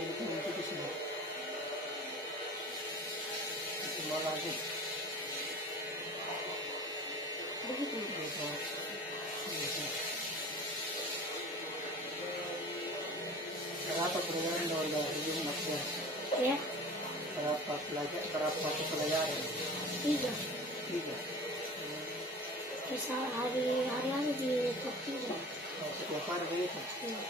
ganito yung titis mo. Ito mo lagi. Begitu. Dito. Dito. Karapat pelajaran daw yung makya. Ya, Karapat pelajaran. 3. 3. Terus hari-hari di kopi. Setiap hari begitu. Ya.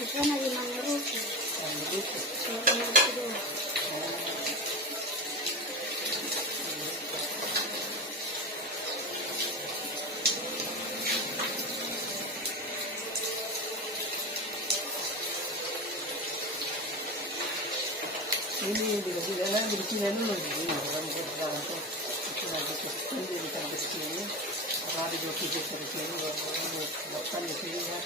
Terus lagi menurut. Ini bila-bila di sini dulu, ini orang berjalan tuh, ini kita di sini, ada dua tiga di sini, baru depan di sini ya.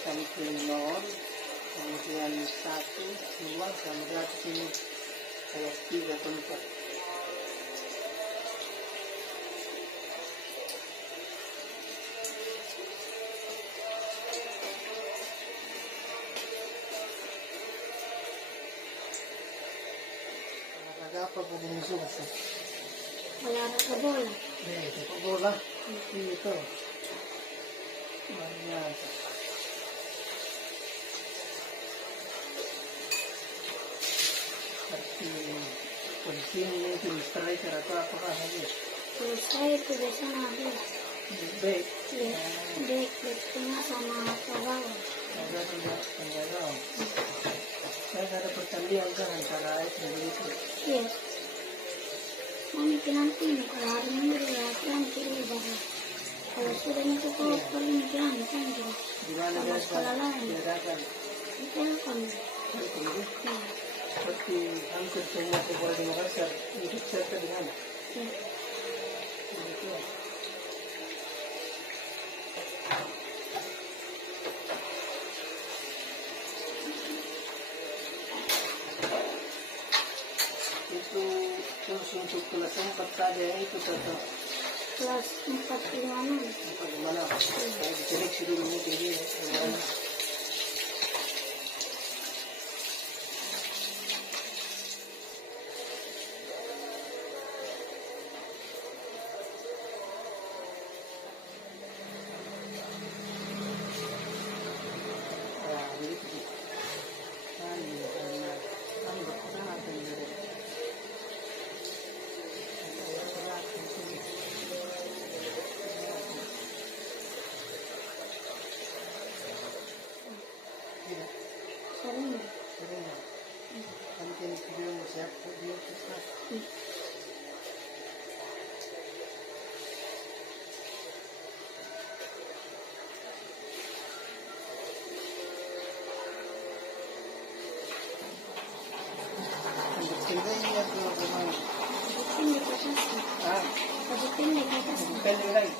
Samping nol, kemudian 1, 2, kemudian sini kayak 3 tempat. Ada apa pada musuh? Olahraga bola. Sepak bola. Itu. Banyak. Posisi ini tim striker atau apakah lagi? Terus saya itu biasanya habis. Back. Back tengah sama bawah. Ada penjaga. Saya ada pertandingan kan antara itu dan itu. Iya. Mungkin nanti kalau hari Minggu ya kan kiri bawah. Kalau sudah itu kok paling jangan kan gitu. Di mana Sama sekolah lain. diadakan? Di telepon. Iya. Seperti hampir semua sekolah di Makassar itu serta di mana? Iya. Itu. Itu terus untuk kelas 4 tadi itu tetap Kelas 4, 5, 6. bagaimana? Saya diseleksi dulu mungkin dia. Sering. Nanti video mau siap dia susah. Sini ya tuh bagaimana? Sini di atas. Ah, Sini di atas. pendek lagi.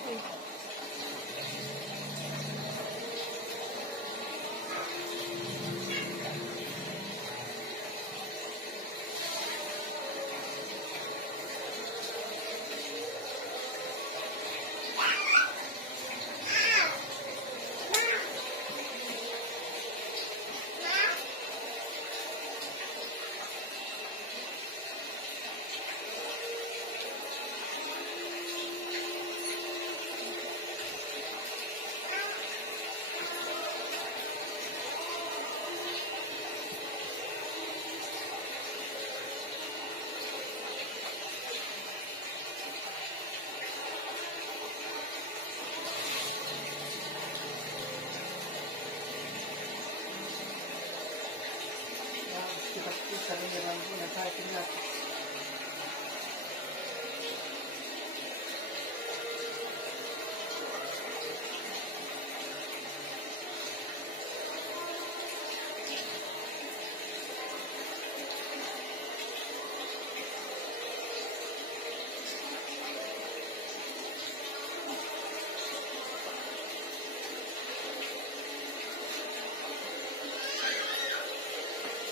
Seperti kalian rambut yang saya kenal.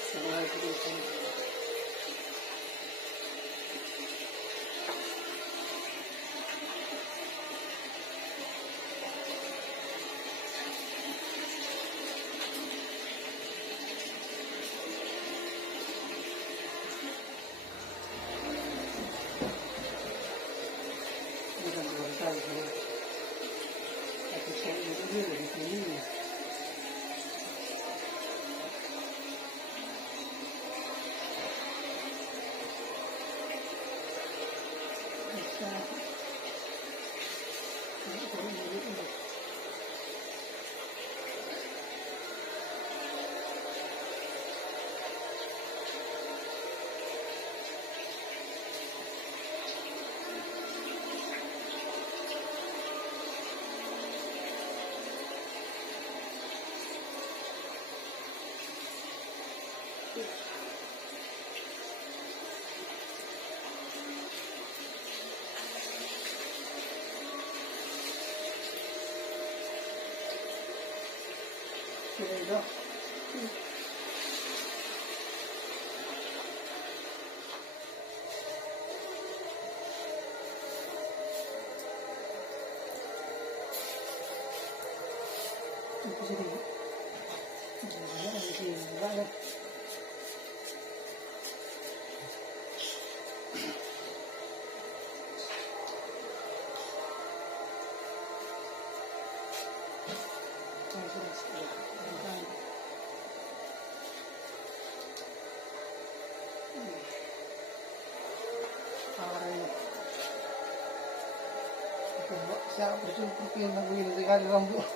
Semua itu bisa. Bukan dua kali. Tapi saya itu dia dari sini. There you go. Itu sini. Ini sini banget. Siapa berjumpa yang lagu ini sekali rambut.